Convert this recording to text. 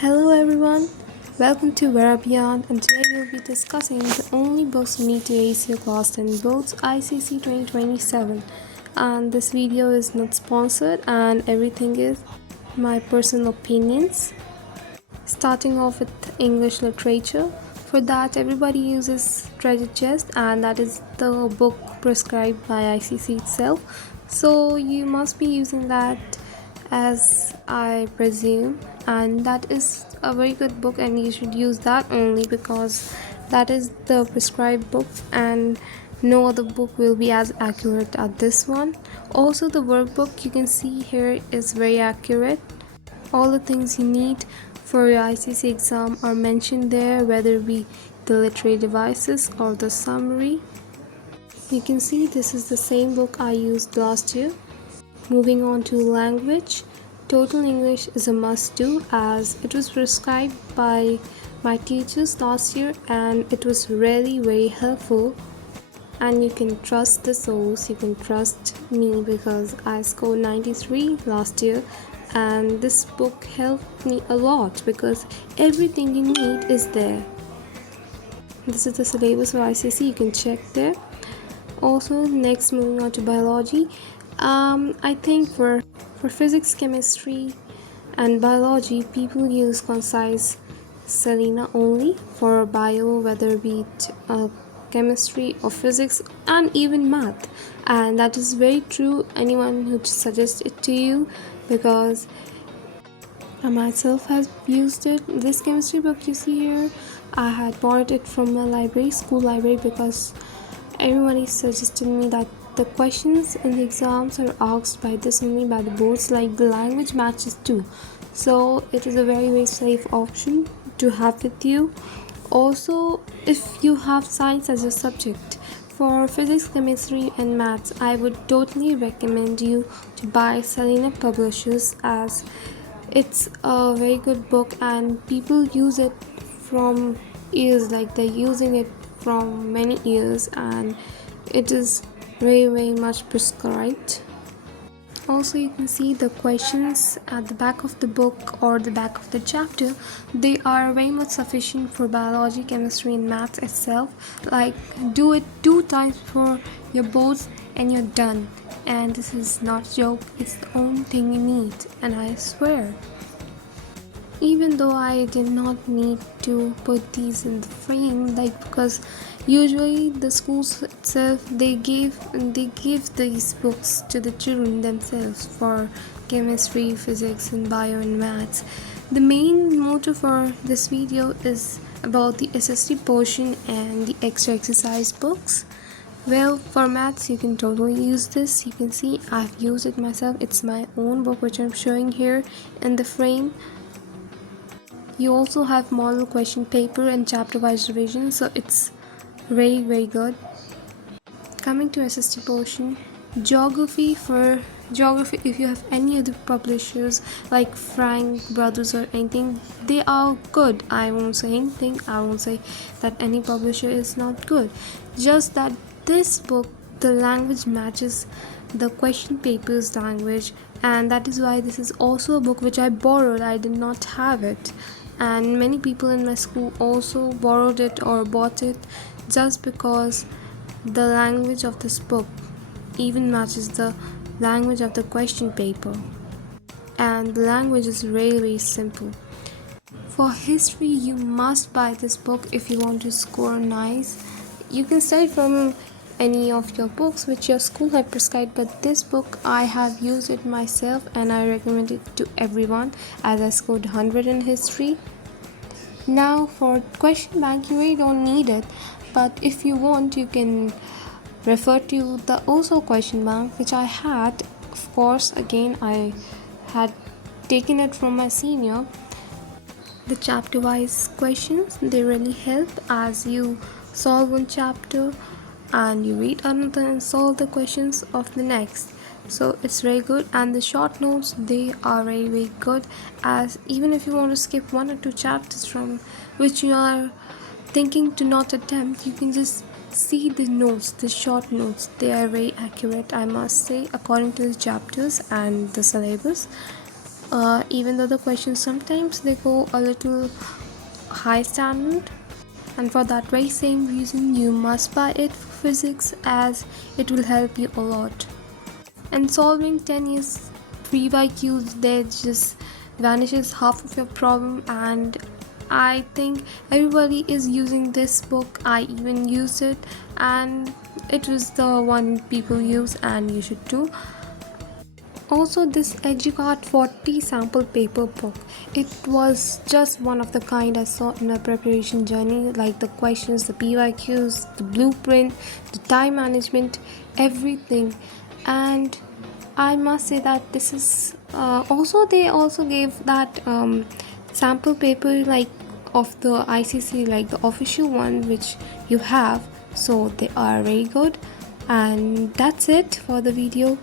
Hello everyone, welcome to Vera Beyond, and today we'll be discussing the only books you need to ace your class 10 boards ICSE 2027. And this video is not sponsored and everything is my personal opinions. Starting off with English literature. For that, everybody uses Treasure Chest, and that is the book prescribed by ICSE itself. So you must be using that, as I presume, and that is a very good book, and you should use that only because that is the prescribed book, and no other book will be as accurate as this one. Also, the workbook you can see here is very accurate. All the things you need for your ICSE exam are mentioned there, whether it be the literary devices or the summary. You can see this is the same book I used last year. Moving on to language, Total English is a must-do as it was prescribed by my teachers last year and it was really very helpful. And you can trust the source, you can trust me because I scored 93 last year, and this book helped me a lot because everything you need is there. This is the syllabus for ICSE, you can check there. Also, next, moving on to biology. I think for physics, chemistry and biology, people use concise Selena only. For bio, whether it be chemistry or physics and even math, and that is very true. Anyone who suggests it to you, because I myself have used it. This chemistry book you see here, I had bought it from my school library, because everybody suggested me that the questions in the exams are asked by this only by the boards, like the language matches too. So it is a very very safe option to have with you. Also, if you have science as a subject, for physics, chemistry and maths, I would totally recommend you to buy Selena Publishers, as it's a very good book and people use it from years, like they're using it from many years, and it is very very much prescribed. Also, you can see the questions at the back of the book or the back of the chapter. They are very much sufficient for biology, chemistry and maths itself. Like, do it 2 times for your boards and you're done. And this is not a joke, it's the only thing you need, and I swear. Even though I did not need to put these in the frame, like, because usually the schools itself they give these books to the children themselves for chemistry, physics and bio and maths. The main motto for this video is about the SST portion and the extra exercise books. Well, for maths you can totally use this. You can see I've used it myself. It's my own book which I'm showing here in the frame. You also have model question paper and chapter wise revision, so it's very very good. Coming to SST portion, geography. For geography, if you have any other publishers like Frank Brothers or anything, they are good. I won't say anything, I won't say that any publisher is not good, just that this book, the language matches the question paper's language, and that is why this is also a book which I borrowed. I did not have it, and many people in my school also borrowed it or bought it, just because the language of this book even matches the language of the question paper, and the language is really very simple. For history, you must buy this book if you want to score nice. You can study from any of your books which your school have prescribed, but this book I have used it myself and I recommend it to everyone, as I scored 100 in history. Now for question bank, you really don't need it, but if you want you can refer to the also question bank which I had. Of course, again I had taken it from my senior. The chapter wise questions, they really help, as you solve one chapter and you read another and solve the questions of the next. So it's very good. And the short notes, they are very very good, as even if you want to skip 1 or 2 chapters from which you are thinking to not attempt, you can just see the notes, the short notes. They are very accurate, I must say, according to the chapters and the syllabus. even though the questions sometimes they go a little high standard, and for that very same reason you must buy it for physics, as it will help you a lot. And solving 10 years 3 by Qs, there just vanishes half of your problem. And I think everybody is using this book. I even used it, and it was the one people use, and you should too. Also, this EduCard 40 sample paper book, it was just one of the kind I saw in my preparation journey, like the questions, the PYQs, the blueprint, the time management, everything. And I must say that this is they also gave that sample paper like of the ICC, like the official one which you have, so they are very good. And that's it for the video.